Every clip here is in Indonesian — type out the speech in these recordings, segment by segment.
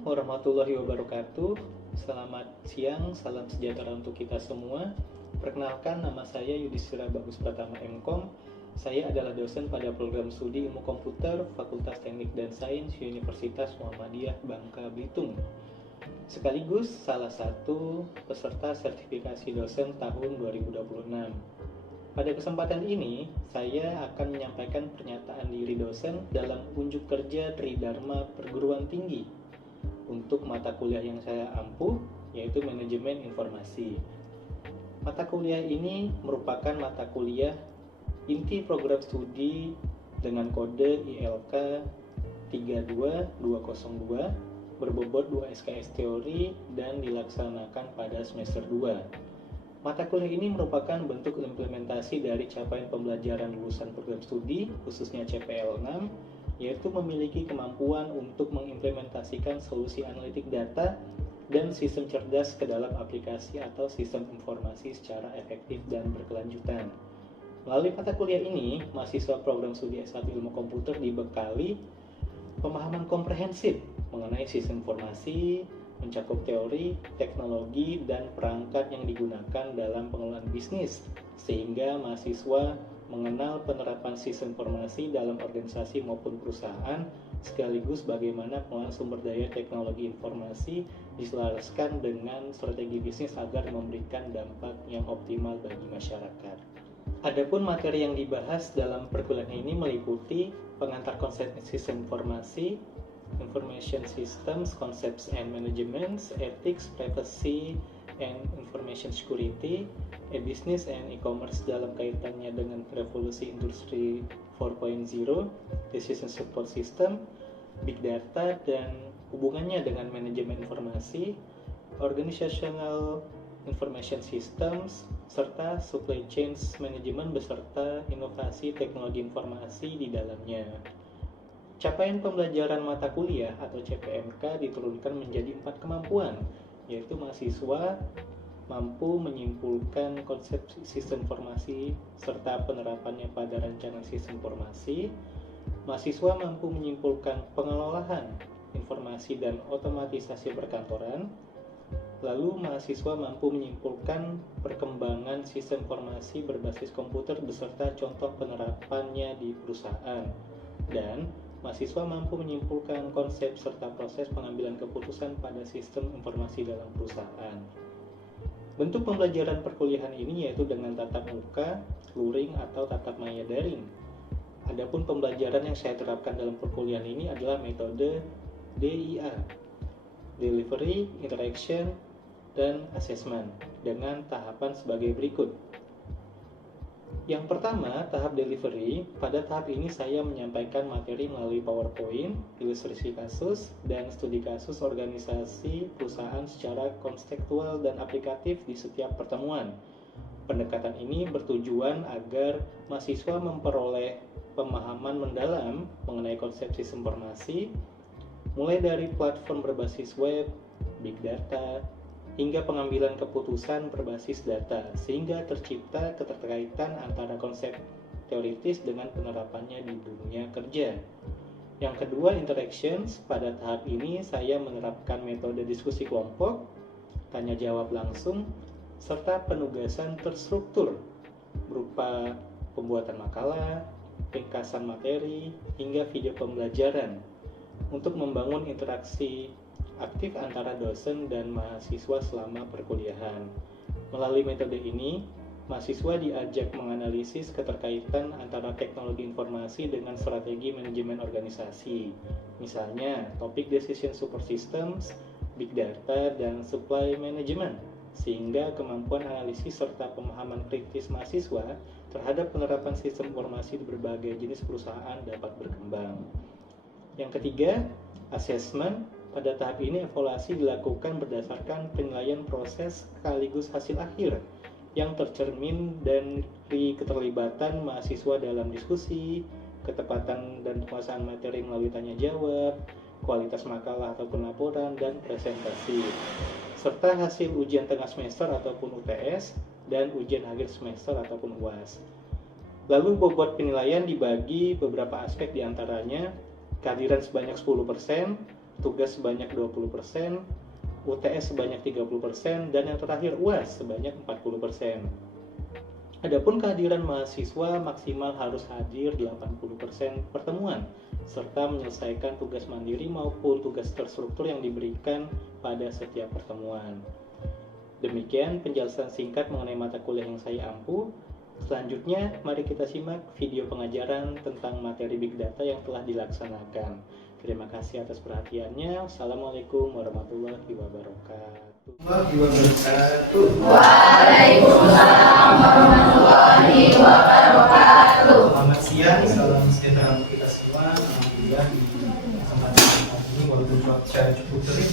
Assalamualaikum warahmatullahi wabarakatuh. Selamat siang, salam sejahtera untuk kita semua. Perkenalkan, nama saya Yudhistira Bagus Pratama MKom. Saya adalah dosen pada program studi Ilmu Komputer Fakultas Teknik dan Sains Universitas Muhammadiyah Bangka Belitung. Sekaligus salah satu peserta sertifikasi dosen tahun 2026. Pada kesempatan ini, saya akan menyampaikan pernyataan diri dosen dalam unjuk kerja Tridharma Perguruan Tinggi untuk mata kuliah yang saya ampuh, yaitu Manajemen Informasi. Mata kuliah ini merupakan mata kuliah inti program studi dengan kode ILK 32202 berbobot 2 SKS teori dan dilaksanakan pada semester 2. Mata kuliah ini merupakan bentuk implementasi dari capaian pembelajaran lulusan program studi, khususnya CPL 6, yaitu memiliki kemampuan untuk mengimplementasikan solusi analitik data dan sistem cerdas ke dalam aplikasi atau sistem informasi secara efektif dan berkelanjutan. Melalui mata kuliah ini, mahasiswa program studi S1 Ilmu Komputer dibekali pemahaman komprehensif mengenai sistem informasi, mencakup teori, teknologi, dan perangkat yang digunakan dalam pengelolaan bisnis, sehingga mahasiswa mengenal penerapan sistem informasi dalam organisasi maupun perusahaan, sekaligus bagaimana pengelolaan sumber daya teknologi informasi diselaraskan dengan strategi bisnis agar memberikan dampak yang optimal bagi masyarakat. Adapun materi yang dibahas dalam perkuliahan ini meliputi pengantar konsep sistem informasi, Information Systems, Concepts and Managements, Ethics, Privacy and Information Security, E-Business and E-Commerce dalam kaitannya dengan revolusi industri 4.0, Decision Support System, Big Data dan hubungannya dengan manajemen informasi, Organizational Information Systems, serta Supply Chain Management beserta inovasi teknologi informasi di dalamnya. Capaian pembelajaran mata kuliah atau CPMK diturunkan menjadi 4 kemampuan, yaitu mahasiswa mampu menyimpulkan konsep sistem informasi serta penerapannya pada rancangan sistem informasi, mahasiswa mampu menyimpulkan pengelolaan informasi dan otomatisasi perkantoran, lalu mahasiswa mampu menyimpulkan perkembangan sistem informasi berbasis komputer beserta contoh penerapannya di perusahaan, dan mahasiswa mampu menyimpulkan konsep serta proses pengambilan keputusan pada sistem informasi dalam perusahaan. Bentuk pembelajaran perkuliahan ini yaitu dengan tatap muka, luring, atau tatap maya daring. Adapun pembelajaran yang saya terapkan dalam perkuliahan ini adalah metode DIA, Delivery, Interaction, dan Assessment, dengan tahapan sebagai berikut. Yang pertama, tahap delivery. Pada tahap ini saya menyampaikan materi melalui PowerPoint, ilustrasi kasus, dan studi kasus organisasi perusahaan secara konseptual dan aplikatif di setiap pertemuan. Pendekatan ini bertujuan agar mahasiswa memperoleh pemahaman mendalam mengenai konsep sistem informasi, mulai dari platform berbasis web, big data, hingga pengambilan keputusan berbasis data, sehingga tercipta keterkaitan antara konsep teoritis dengan penerapannya di dunia kerja. Yang kedua, interactions. Pada tahap ini saya menerapkan metode diskusi kelompok, tanya jawab langsung, serta penugasan terstruktur berupa pembuatan makalah, ringkasan materi, hingga video pembelajaran untuk membangun interaksi aktif antara dosen dan mahasiswa selama perkuliahan. Melalui metode ini, mahasiswa diajak menganalisis keterkaitan antara teknologi informasi dengan strategi manajemen organisasi. Misalnya, topik Decision Support Systems, Big Data, dan Supply Management, sehingga kemampuan analisis serta pemahaman kritis mahasiswa terhadap penerapan sistem informasi di berbagai jenis perusahaan dapat berkembang. Yang ketiga, assessment. Pada tahap ini evaluasi dilakukan berdasarkan penilaian proses sekaligus hasil akhir yang tercermin dari keterlibatan mahasiswa dalam diskusi, ketepatan dan penguasaan materi melalui tanya jawab, kualitas makalah ataupun laporan, dan presentasi, serta hasil ujian tengah semester ataupun UTS dan ujian akhir semester ataupun UAS. Lalu bobot penilaian dibagi beberapa aspek, diantaranya kehadiran sebanyak 10%, tugas sebanyak 20%, UTS sebanyak 30%, dan yang terakhir UAS sebanyak 40%. Adapun kehadiran mahasiswa maksimal harus hadir 80% pertemuan serta menyelesaikan tugas mandiri maupun tugas terstruktur yang diberikan pada setiap pertemuan. Demikian penjelasan singkat mengenai mata kuliah yang saya ampu. Selanjutnya, mari kita simak video pengajaran tentang materi Big Data yang telah dilaksanakan. Terima kasih atas perhatiannya. Assalamualaikum warahmatullahi wabarakatuh. Waalaikumsalam warahmatullahi wabarakatuh. Selamat siang, salam sejahtera untuk kita semua. Alhamdulillah di kesempatan ini walaupun cuaca cukup terik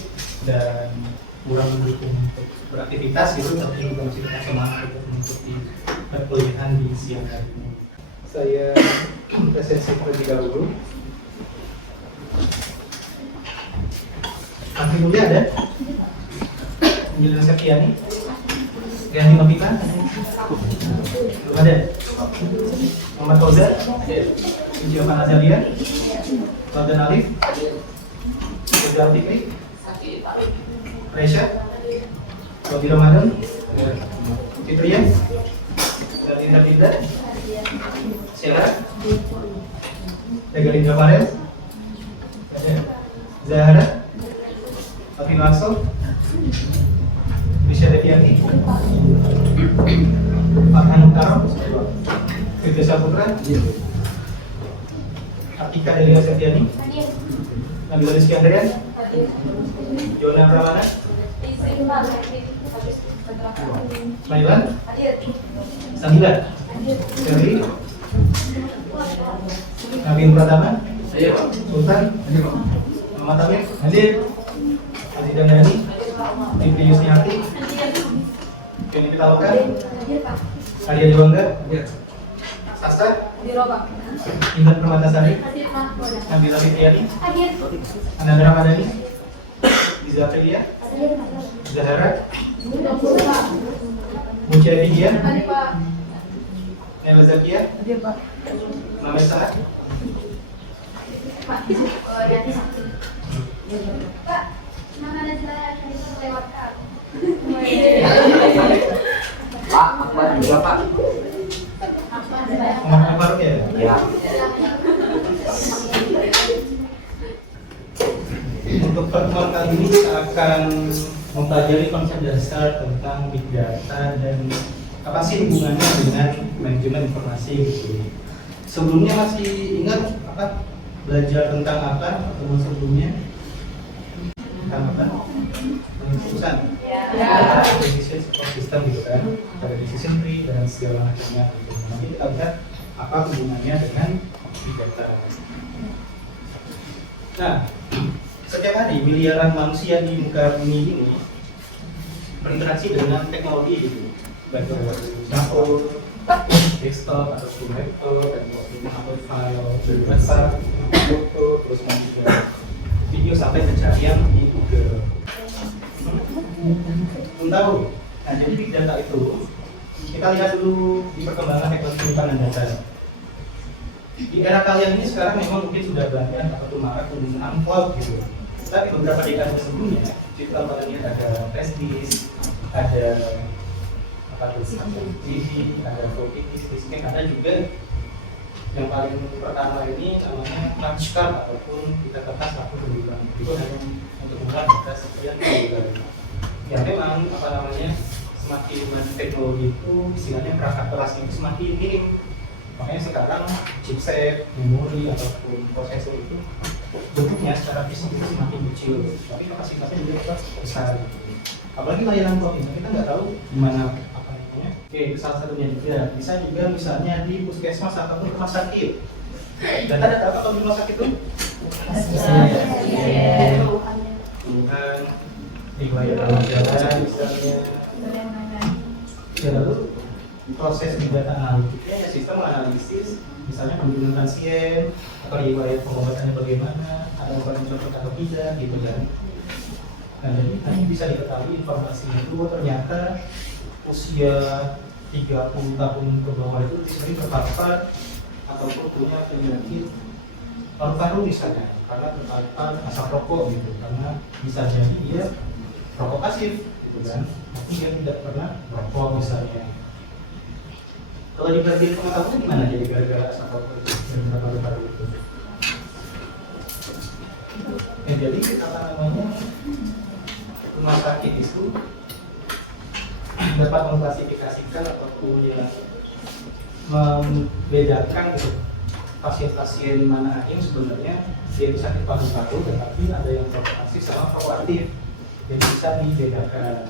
dan kurang mendukung untuk beraktivitas gitu, tapi juga masih tetap semangat untuk mengikuti perkuliahan di siang hari ini. Saya presentasi terlebih dahulu. Nanti mulia ada? Angelina Septiani? Rianti Novita? Belum ada? Muhammad Fauzan? Ujian Azalia? Laudan Alif? Rizal Fikri? Resya? Robi Ramadan? Fitriya? Indah Bidda? Sheila? Dagalindra Farel? Zahara? Afin Wakso? Misha Deviati? Farhan Utaro? Firdaus Saputra? Atika Delia Septiani? Nabila Rizky Andrian? Jona Pramana? Mailan? Samila? Ferry? Nabin Pratama? Sultan? Muhammad Amir? Hadir? Aziz Dandani? Fitri Yusniati? Kenny Pitaloka? Arya Juangga? Sasta? Intan Permatasari? Nabila Fitriani? Ananda Ramadhani? Iza Aprilia? Zahara? Mucia Vidya? Nela Zakia? Namanya Saad? Pak, mana ada saya melewatkan. Pak, Akbar juga Pak. Muhammad Faruk ya? Ya. Untuk pertemuan kali ini kita akan mempelajari konsep dasar tentang Big Data dan apa sih hubungannya dengan manajemen informasi gitu. Sebelumnya masih ingat apa belajar tentang apa pertemuan sebelumnya? Tentang apa? Perusahaan. Decision support system gitu kan, ada decision tree dan segala macamnya gitu. Nanti kita lihat apa hubungannya dengan Big Data. Nah, setiap hari miliaran manusia di muka bumi ini berinteraksi dengan teknologi gitu, baik lewat smartphone, desktop ataupun laptop, dan upload file dari WhatsApp, foto, terus juga video sampai pencarian di Google. Belum tahu. Nah, jadi Big Data itu kita lihat dulu di perkembangan teknologi penyimpanan data. Di era kalian ini sekarang memang mungkin sudah banyak atau marak penggunaan cloud gitu. Tapi beberapa dekade sebelumnya, kita lihat ada flash disk, ada apa tuh, TV, ada floppy disk, ada juga yang paling pertama ini namanya flash card ataupun kita kertas atau bulan. Itu hanya untuk mengulang data sekian bulan. Ya memang apa namanya semakin maju teknologi itu istilahnya perangkat kelasnya itu semakin minim. Makanya sekarang chipset, memori ataupun prosesor itu bentuknya secara fisik itu semakin kecil, tapi kapasitasnya juga besar. Apalagi layanan cloud ini kita nggak tahu gimana apa namanya. Oke, itu salah satunya juga. Bisa juga misalnya di puskesmas ataupun rumah sakit. Data apa kalau di rumah sakit itu? Bukan riwayat jalan misalnya. Ya lalu proses di data analitiknya ya sistem analisis, misalnya kunjungan pasien atau riwayat pengobatannya bagaimana, ada obat yang cocok atau tidak gitu kan. Nah, jadi nanti bisa diketahui informasinya itu ternyata usia 30 tahun ke bawah itu sering terpapar ataupun punya penyakit paru-paru misalnya karena terpapar asap rokok gitu, karena bisa jadi dia rokok pasif gitu kan, tapi dia tidak pernah merokok misalnya. Kalau di bagian pengetahuannya gimana jadi gara-gara asap rokok itu dan paru-paru itu? Ya, jadi apa namanya, rumah sakit itu dapat mengklasifikasikan ataupun ya membedakan gitu pasien-pasien mana aja yang sebenarnya dia itu sakit paru-paru, tetapi ada yang proaktif sama proaktif, jadi bisa dibedakan.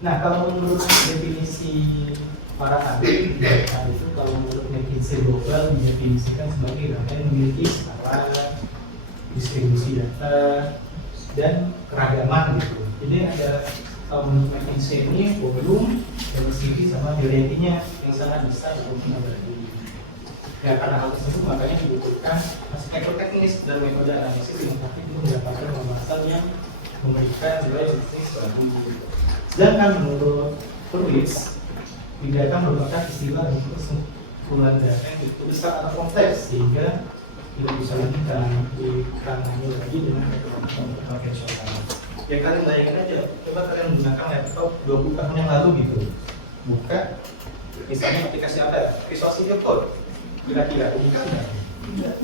Nah, kalau menurut definisi para ahli itu, kalau menurut McKinsey Global didefinisikan sebagai data yang memiliki skala, distribusi data, dan keragaman gitu. Jadi ada, kalau menurut McKinsey ini volume, diversity, sama variety-nya yang sangat besar untuk menabrak. Ya, karena hal tersebut makanya dibutuhkan aspek teknis dan metode analisis yang efektif untuk mendapatkan pembahasan yang memberikan nilai bisnis baru. Sedangkan menurut Purwitz, big data merupakan istilah untuk kesimpulan data yang begitu besar atau kompleks sehingga tidak bisa lagi ditangani lagi dengan metode konvensional. Ya, kalian bayangin aja, coba kalian menggunakan laptop 20 tahun yang lalu gitu, buka misalnya aplikasi apa, Visual Studio Code, kira-kira bukan nggak?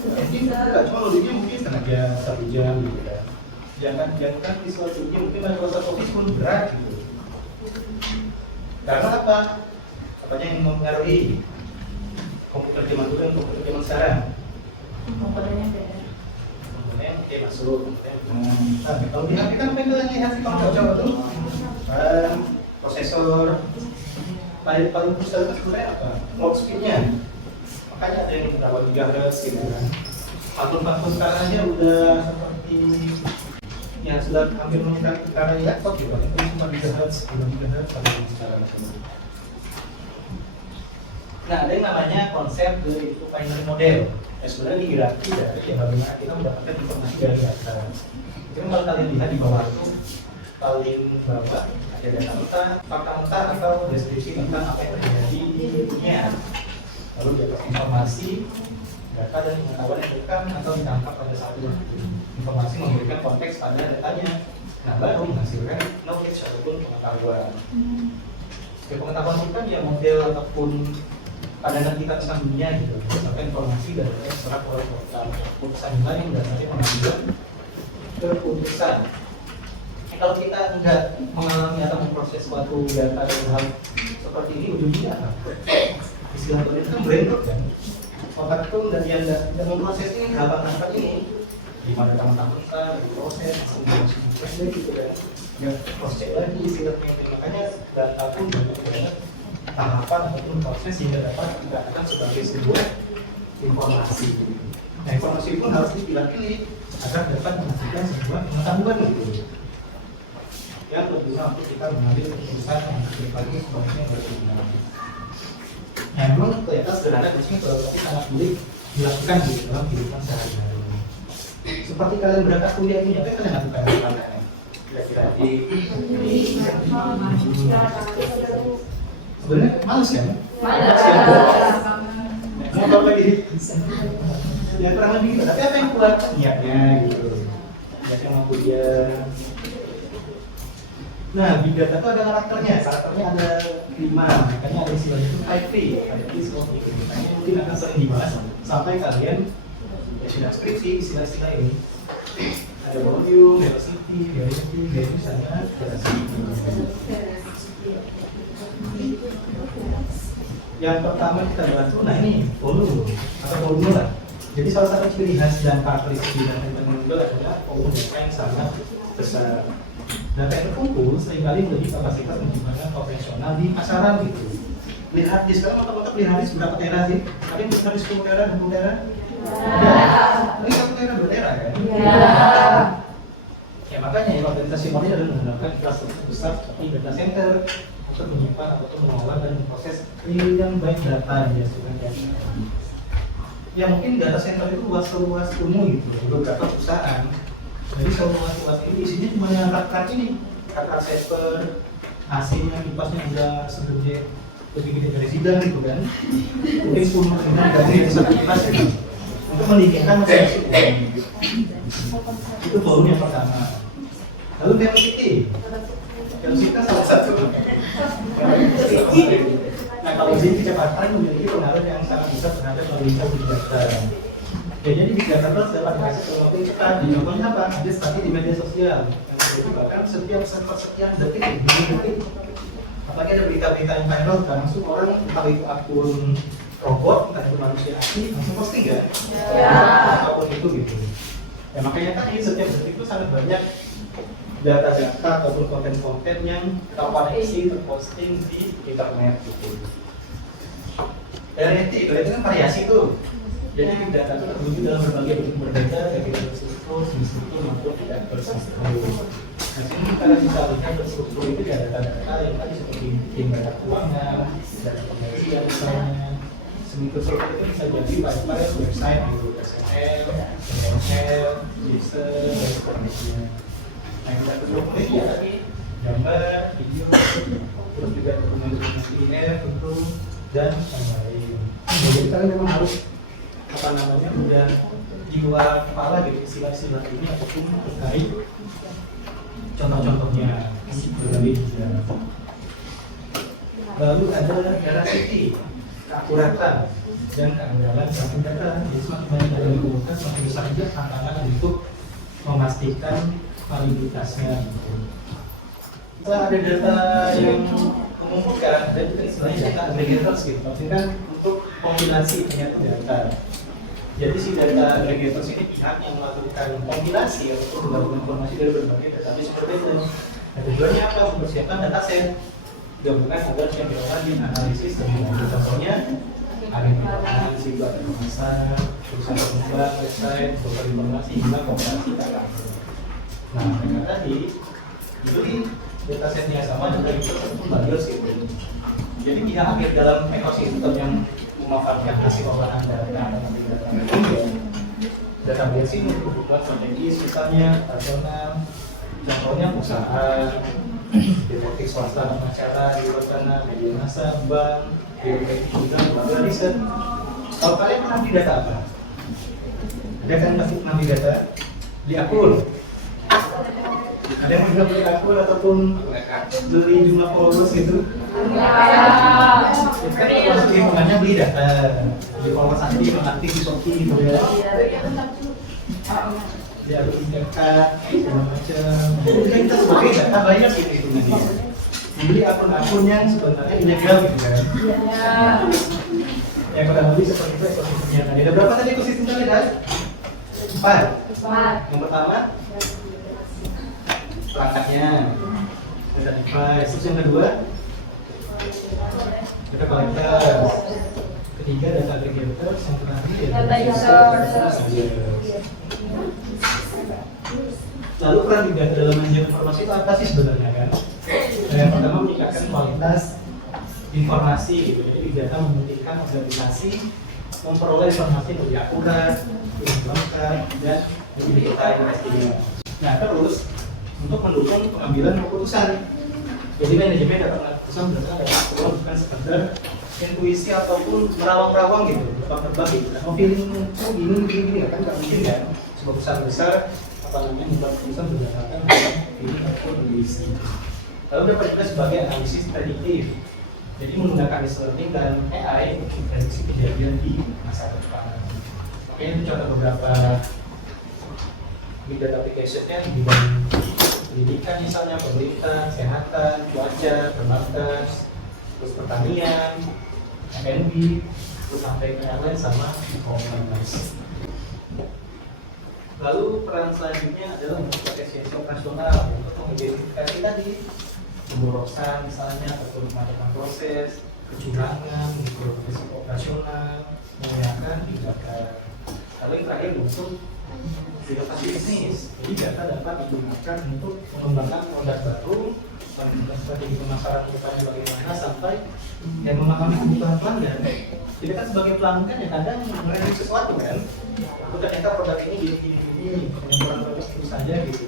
Mungkin nggak, cuma loadingnya mungkin tenaga 1 jam gitu kan. Jangan Visual Studio, mungkin Microsoft Office pun berat gitu. Karena apa? Apanya yang mempengaruhi komputer zaman dulu dan komputer zaman sekarang? Komponennya beda. Komponen masuk, komponen kalau di HP kan apa yang kalian lihat sih kalau coba tuh? Prosesor, paling besar itu sebenarnya apa? Clock speed-nya. Makanya ada yang berapa GHz gitu kan. Smartphone sekarang aja udah seperti yang sudah hampir meningkat ke arah laptop gitu. Itu cuma GHz, 2 GHz kalau secara nasional. Nah, ada yang namanya konsep dari binary model. Ya, sebenarnya ini hierarki dari yang bagaimana kita mendapatkan informasi dari data. Jadi kalau kalian lihat di bawah itu paling bawah ada data mentah, fakta mentah atau deskripsi tentang apa yang terjadi di dunia. Lalu di atas informasi, data dan pengetahuan yang direkam atau ditangkap pada satu informasi memberikan konteks pada datanya. Nah, baru menghasilkan knowledge ataupun pengetahuan. Ya, pengetahuan itu kan ya model ataupun pandangan kita tentang dunia gitu, sampai informasi dari secara keputusan nilai yang dasarnya mengambil keputusan. Kalau kita enggak mengalami atau memproses suatu data dalam hal seperti ini, ujungnya apa? Istilah itu kan brain kan? Otak itu dan memproses ini gampang ini. Gimana mentah-mentah, diproses, langsung gitu kan? Ya proses lagi istilahnya. Makanya data pun banyak tahapan ataupun proses sehingga dapat dikatakan sebagai sebuah informasi. Nah, informasi pun harus dipilah-pilih agar dapat menghasilkan sebuah pengetahuan gitu, yang berguna untuk kita mengambil keputusan yang lebih baik sebaiknya berguna. Nah, memang kelihatan sederhana di sini, tetapi sangat sulit dilakukan di dalam kehidupan sehari-hari. Seperti kalian berangkat kuliah ini, apa yang kalian lakukan di mana? Kira-kira sebenarnya males kan? Males. Motor lagi. Ya kurang lebih gitu. Tapi apa yang kuat niatnya gitu. Niatnya mau kuliah. Nah, big data itu ada karakternya. Karakternya ada 5. Makanya ada istilahnya itu type 3. Type 3 seperti itu. Makanya mungkin akan sering dibahas sampai kalian ya sudah skripsi istilah-istilah ini. Ada volume, velocity, variety, misalnya yang pertama kita bahas tuh, nah ini volume atau volume lah. Jadi salah satu ciri khas dan karakteristik data interminable adalah volume data yang sangat besar. Data yang terkumpul seringkali melebihi kapasitas penyimpanan konvensional di pasaran gitu. Beli hard disk, sekarang mata-mata beli hard disk berapa tera sih? Ada yang beli hard disk 10 tera, 20 tera? Ini 1 tera, 2 tera kan? Ya makanya organisasi modern adalah menggunakan infrastruktur besar seperti data center untuk menyimpan ataupun mengolah dan memproses triliun baik data ya sebenarnya. Ya mungkin data center itu luas umum gitu, beberapa perusahaan. Jadi seluas ini isinya cuma yang rak ini, rak server, AC-nya, kipasnya udah segede lebih gede dari sidang gitu kan. Mungkin 10 meter dari satu kipas ya. Untuk untuk meningkatkan motivasi itu volume yang pertama. Lalu velocity kan salah satu. Nah kalau di sini kecepatan memiliki pengaruh yang sangat besar terhadap kualitas big data. Ya, jadi big data terus dapat dikasih sesuatu yang cepat. Contohnya apa? Ada studi di media sosial yang jadi bahkan setiap sekian detik, detik. Apalagi ada berita-berita yang viral, langsung orang entah itu akun robot, entah itu manusia asli, langsung posting ya. Apapun itu gitu. Ya makanya tadi setiap detik itu sangat banyak data-data ataupun konten-konten yang terkoneksi, terposting di internet gitu. Variety kan variasi tuh. Jadi big data itu terwujud dalam berbagai bentuk berbeda, baik itu berstruktur maupun tidak berstruktur. Nah, sini kita bisa lihat berstruktur itu ada data-data yang tadi seperti data keuangan, data komersial misalnya. Semikro struktur itu bisa jadi baik website gitu, SQL, ML, JSON, dan sebagainya. Nah, yang data struktur ya tadi gambar, video, terus juga dokumen-dokumen PDF, tentu dan lain-lain. Jadi kita kan memang harus udah di luar kepala gitu istilah-istilah ini ataupun terkait contoh-contohnya berbagai juga. Lalu ada veracity, keakuratan dan keandalan suatu data. Jadi semakin banyak data yang dikumpulkan, semakin besar juga tantangan untuk memastikan validitasnya. Setelah ada data yang mengumpulkan, dan juga istilahnya data aggregators gitu. Maksudnya kan untuk kompilasi ternyata data. Jadi si data aggregators ini pihak yang melakukan kompilasi untuk menggabungkan informasi dari berbagai database berbeda. Nah, tujuannya apa? Mempersiapkan dataset gabungan agar yang diolah di analisis dan dilanjut. Contohnya ada analisis data kemasan, perusahaan pengembang, website, sumber informasi, hingga komparasi data. Nah, mereka tadi beli datasetnya sama juga itu bagus gitu. Jadi pihak akhir dalam ekosistem yang memanfaatkan hasil olahan data database ini untuk berbuat strategis, misalnya rasional, contohnya usaha, detektif swasta, acara, di wacana, media massa, bank, biometrik juga, lembaga riset. Kalau kalian pernah di data apa? Ada kan pasti pernah di data di akun. Ada yang juga beli akun ataupun beli jumlah followers gitu? Itu kan masuk hitungannya beli data, beli followers aktif, aktif di Shopee gitu ya. Ya, dekat, segala macam. Jadi kita sebagai data banyak gitu hitungannya. Membeli akun-akun yang sebenarnya ilegal gitu kan? Yang kurang lebih seperti itu ekosistemnya. Ada berapa tadi ekosistemnya kan? 4. Yang pertama perangkatnya, data device. Terus yang kedua data collectors, ketiga data aggregators, yang terakhir data users. Lalu peran big data dalam manajemen informasi itu apa sih sebenarnya kan? Yang pertama meningkatkan kualitas informasi gitu. Jadi big data memungkinkan organisasi memperoleh informasi yang lebih akurat, lebih lengkap, dan lebih detail. Nah terus untuk mendukung pengambilan keputusan. Jadi manajemen dapat mengambil keputusan berdasarkan data aktual, bukan sekedar intuisi ataupun merawang-rawang gitu, tebak-tebak gitu. Mau feeling gini kan nggak mungkin kan? Sebuah perusahaan besar membuat keputusan berdasarkan feeling ataupun intuisi. Lalu dapat juga sebagai analisis prediktif. Jadi menggunakan machine learning dan AI untuk prediksi kejadian di masa depan. Makanya itu contoh beberapa big data application-nya di bidang pendidikan misalnya, pemerintah, kesehatan, cuaca, perbankan, terus pertanian, F&B, terus sampai ke airline sama e-commerce. Lalu peran selanjutnya adalah untuk efisiensi operasional untuk mengidentifikasi tadi pemborosan misalnya ataupun kemacetan proses, kecurangan, proses operasional, mengurangi tindakan. Lalu yang terakhir untuk inovasi bisnis. Jadi data dapat digunakan untuk mengembangkan produk baru, mengembangkan strategi pemasaran kedepannya bagaimana sampai yang memahami kebutuhan pelanggan. Kita kan sebagai pelanggan ya kadang mereview sesuatu kan, untuk ternyata produk ini gini, pengembangan produk terus saja gitu.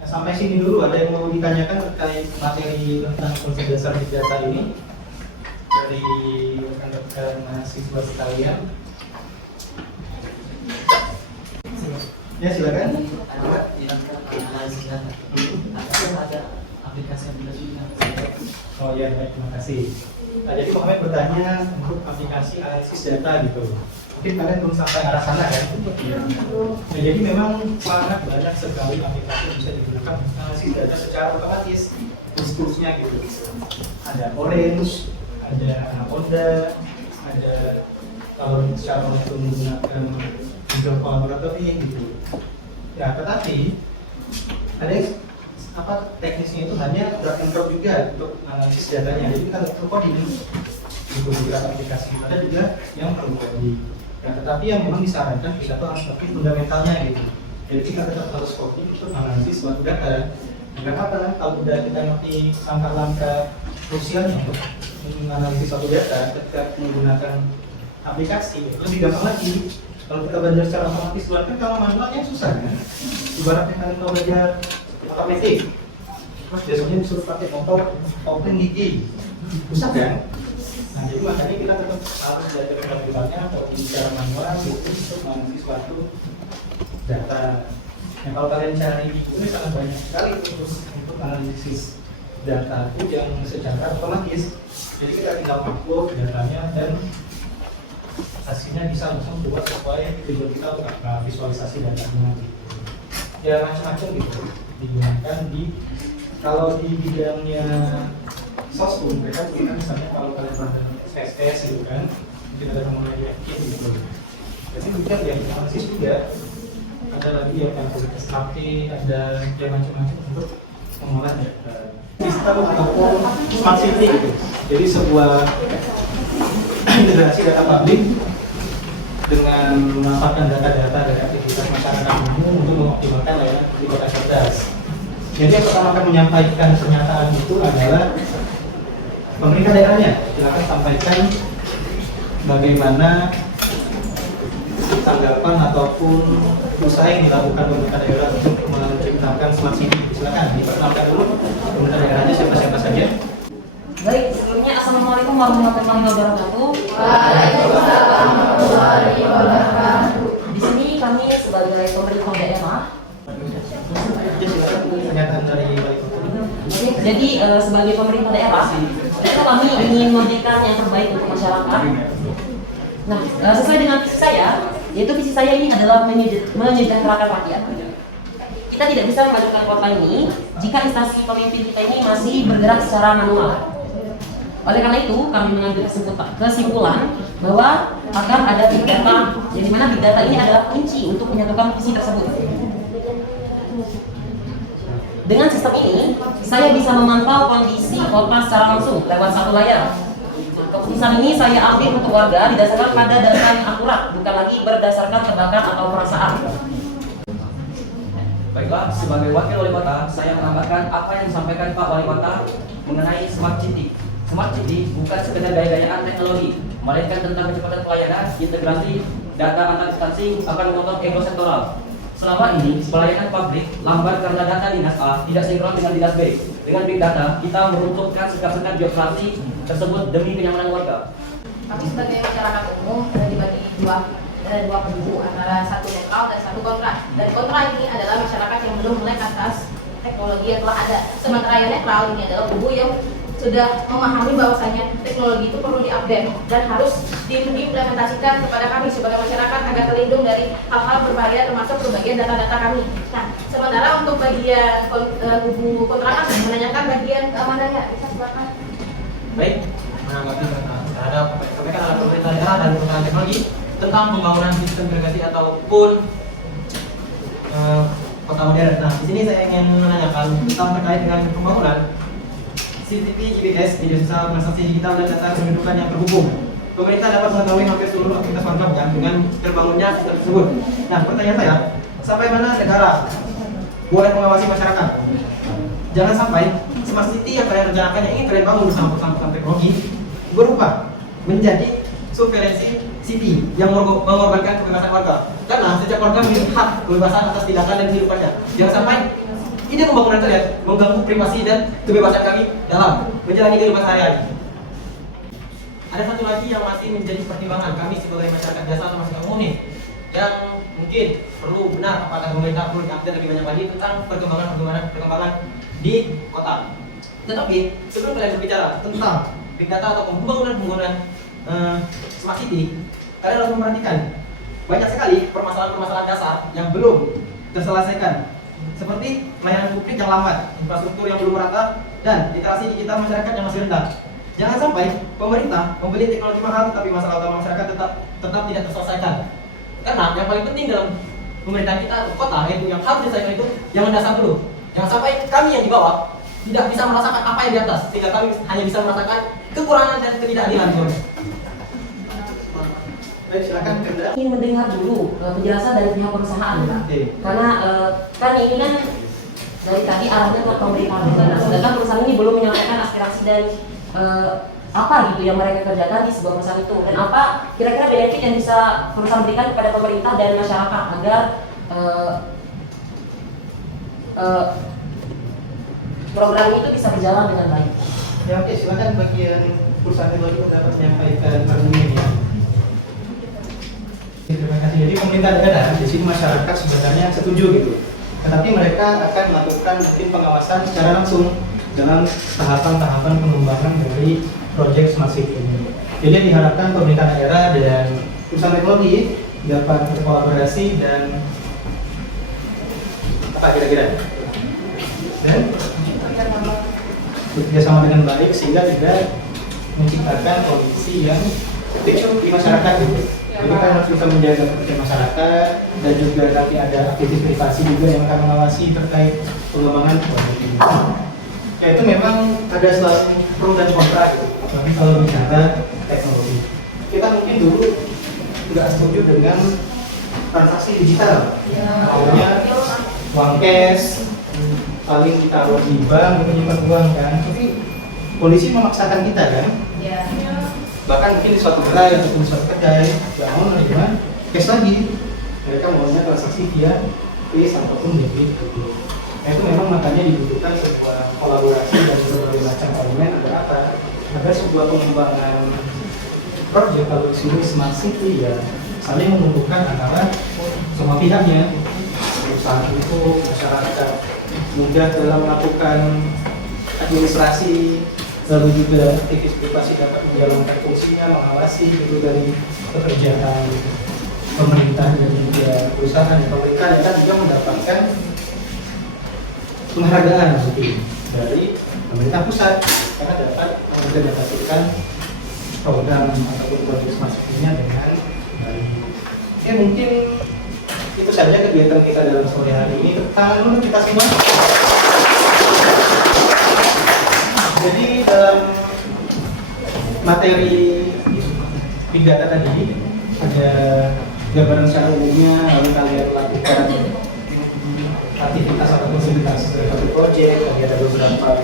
Nah, sampai sini dulu ada yang mau ditanyakan terkait materi tentang konsep dasar big data ini dari rekan-rekan mahasiswa sekalian. Ya silakan. Ada aplikasi yang bisa digunakan. Oh ya, baik, terima kasih. Nah, jadi Muhammad bertanya untuk aplikasi analisis data gitu. Mungkin kalian belum sampai arah sana kan? Nah, jadi memang sangat banyak sekali aplikasi yang bisa digunakan untuk analisis data secara otomatis. Tools-toolsnya gitu. Ada Orange, ada Anaconda, ada kalau secara online itu menggunakan Google Collaboratory gitu. Ya, tetapi ada apa teknisnya itu hanya drag and drop juga untuk analisis datanya. Jadi kita nggak perlu coding untuk beberapa aplikasi. Ada juga yang perlu coding. Nah, tetapi yang memang disarankan kita tuh harus pakai fundamentalnya gitu. Jadi kita tetap harus coding untuk analisis suatu data. Karena kalau udah kita ngerti langkah-langkah krusialnya untuk menganalisis suatu data ketika menggunakan aplikasi, lebih gampang lagi. Kalau kita belajar secara otomatis, kan kalau manualnya susah kan? Ibaratnya kalian kalau belajar otomatis, terus biasanya disuruh pakai motor open gigi, susah kan? Nah, jadi makanya kita tetap harus belajar fundamentalnya atau secara manual untuk menganalisis suatu data. Nah, kalau kalian cari ini sangat banyak sekali untuk analisis data itu yang secara otomatis. Jadi kita tinggal upload datanya dan hasilnya bisa langsung buat sesuai tujuan kita untuk visualisasi datanya. Ya macam-macam gitu digunakan kalau di bidangnya software mereka mungkin misalnya kalau kalian pernah SSS gitu kan mungkin ada namanya yakin gitu. Jadi juga yang analisis juga ada lagi yang SAP, ada yang macam-macam untuk mengolah data. Sistem ataupun smart city gitu. Jadi sebuah integrasi data publik dengan memanfaatkan data-data dari aktivitas masyarakat umum untuk mengoptimalkan layanan di kota cerdas. Jadi yang pertama akan menyampaikan pernyataan itu adalah pemerintah daerahnya. Silakan sampaikan bagaimana tanggapan ataupun usaha yang dilakukan pemerintah daerah untuk menciptakan smart city. Silakan diperkenalkan dulu pemerintah daerahnya siapa-siapa saja. Baik, sebelumnya Assalamualaikum warahmatullahi wabarakatuh. Waalaikumsalam warahmatullahi wabarakatuh. Di sini kami sebagai pemerintah daerah. Pernyataan dari wali kota. Jadi sebagai pemerintah daerah, itu kami ingin memberikan yang terbaik untuk masyarakat. Nah, sesuai dengan visi saya, yaitu visi saya ini adalah menyejahterakan rakyat. Kita tidak bisa memajukan kota ini jika instansi pemimpin kita ini masih bergerak secara manual. Oleh karena itu, kami mengambil kesimpulan bahwa akan ada big data, yang dimana big data ini adalah kunci untuk menyatukan visi tersebut. Dengan sistem ini, saya bisa memantau kondisi kota secara langsung lewat satu layar. Keputusan ini saya ambil untuk warga didasarkan pada data yang akurat, bukan lagi berdasarkan tebakan atau perasaan. Baiklah, sebagai wakil wali kota, saya menambahkan apa yang disampaikan Pak Wali Kota mengenai Smart City. Smart City bukan sekedar gaya-gayaan teknologi, melainkan tentang kecepatan pelayanan, integrasi data antar instansi akan memotong ego sektoral. Selama ini, pelayanan publik lambat karena data dinas A tidak sinkron dengan dinas B. Dengan big data, kita meruntuhkan sekat-sekat birokrasi tersebut demi kenyamanan warga. Kami sebagai masyarakat umum dibagi dua kubu antara satu netral dan satu kontra. Dan kontra ini adalah masyarakat yang belum melek atas teknologi yang telah ada. Sementara yang netral ini adalah kubu yang sudah memahami bahwasanya teknologi itu perlu diupdate dan harus diimplementasikan kepada kami sebagai masyarakat agar terlindung dari hal-hal berbahaya termasuk berbagai data-data kami. Nah, sementara untuk bagian kubu kontra kami menanyakan bagian keamanannya. Bisa silakan. Baik, menanggapi terhadap sampaikan oleh pemerintah daerah dan perusahaan teknologi tentang pembangunan sistem irigasi ataupun kota modern. Nah, di sini saya ingin menanyakan tentang terkait dengan pembangunan CCTV, IBS, media sosial, transaksi digital, dan data kependudukan yang terhubung. Pemerintah dapat mengetahui hampir seluruh aktivitas warga bukan dengan terbangunnya sistem tersebut. Nah, pertanyaan saya, sampai mana negara boleh mengawasi masyarakat? Jangan sampai smart city yang kalian rencanakan yang ingin kalian bangun bersama perusahaan teknologi berubah menjadi surveillance city yang mengorbankan kebebasan warga. Karena setiap warga memiliki hak kebebasan atas tindakan dan kehidupannya. Jangan sampai ide pembangunan terlihat mengganggu privasi dan kebebasan kami dalam menjalani kehidupan sehari-hari. Ada satu lagi yang masih menjadi pertimbangan kami sebagai masyarakat biasa atau masyarakat umum nih, yang mungkin perlu benar apakah pemerintah perlu diupdate lebih banyak lagi tentang perkembangan di kota. Tetapi sebelum kalian berbicara tentang big data atau pembangunan smart city, kalian harus memperhatikan banyak sekali permasalahan-permasalahan dasar yang belum terselesaikan, seperti pelayanan publik yang lambat, infrastruktur yang belum merata, dan literasi digital masyarakat yang masih rendah. Jangan sampai pemerintah membeli teknologi mahal tapi masalah utama masyarakat tetap tidak terselesaikan. Karena yang paling penting dalam pemerintahan kita atau kota itu yang harus diselesaikan itu yang mendasar dulu. Jangan sampai kami yang di bawah tidak bisa merasakan apa yang di atas, sehingga kami hanya bisa merasakan kekurangan dan ketidakadilan. Baik, silakan Kendra. Ingin mendengar dulu penjelasan dari pihak perusahaan, Pak. Karena kan ini kan dari tadi arahnya ke pemerintah, sedangkan perusahaan ini belum menyampaikan aspirasi dan apa gitu yang mereka kerjakan di sebuah perusahaan itu, dan apa kira-kira benefit yang bisa perusahaan berikan kepada pemerintah dan masyarakat agar program itu bisa berjalan dengan baik. Ya, oke, silakan bagian perusahaan teknologi untuk dapat menyampaikan argumennya. Terima kasih. Jadi pemerintah daerah di sini masyarakat sebenarnya setuju gitu, tetapi mereka akan melakukan mungkin pengawasan secara langsung dalam tahapan-tahapan pengembangan dari proyek smart city ini. Jadi diharapkan pemerintah daerah dan perusahaan teknologi dapat berkolaborasi dan apa kira-kira dan bekerja sama dengan baik sehingga tidak menciptakan kondisi yang tidak di masyarakat gitu. Jadi kita harus bisa menjaga kepentingan masyarakat dan juga nanti ada aktivis privasi juga yang akan mengawasi terkait pengembangan proyek ini. Ya itu memang ada selalu pro dan kontra gitu. Tapi kalau bicara teknologi, kita mungkin dulu nggak setuju dengan transaksi digital. Maunya uang cash, paling ditaruh di bank, menyimpan uang kan. Tapi polisi memaksakan kita kan. Bahkan mungkin di suatu gerai ataupun di suatu kedai nggak mau menerima cash lagi. Mereka maunya transaksi via kris ataupun debit gitu. Nah, itu memang makanya dibutuhkan sebuah kolaborasi dan berbagai macam elemen agar apa? Agar sebuah pengembangan proyek kalau disini smart city ya saling menguntungkan antara semua pihaknya, perusahaan itu, masyarakat, mudah dalam melakukan administrasi, lalu juga aktivis privasi dapat menjalankan fungsinya, mengawasi itu dari pekerjaan pemerintah dan juga perusahaan. Pemerintah akan juga mendapatkan penghargaan mungkin dari pemerintah pusat karena dapat mendapatkan program ataupun proyek smart city-nya dengan baik. Ya mungkin itu saja kegiatan kita dalam sore hari ini. Tangan dulu kita semua. Jadi dalam materi big data tadi ada gambaran secara umumnya, lalu kalian lakukan aktivitas ataupun aktivitas dari proyek, tadi ada beberapa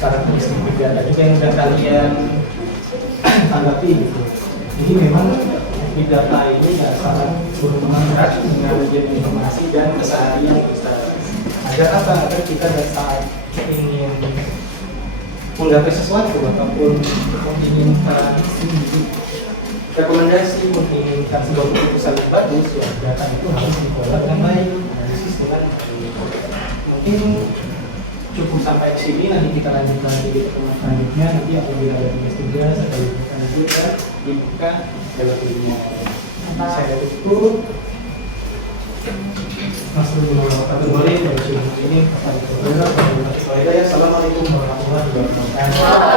karakteristik big data juga yang sudah kalian tanggapi gitu. Jadi memang big data ini nggak sangat berhubungan erat dengan manajemen informasi dan keseharian kita. Agar apa? Agar kita saat ingin menggapai sesuatu ataupun menginginkan rekomendasi, menginginkan sebuah keputusan yang bagus, ya data itu harus dikelola dengan baik, analisis dengan mungkin cukup sampai di sini. Nanti kita lanjut lagi di pertemuan selanjutnya. Nanti apabila ada tugas atau dibuka juga dibuka galernya. Saya tutup. Assalamualaikum warahmatullahi wabarakatuh.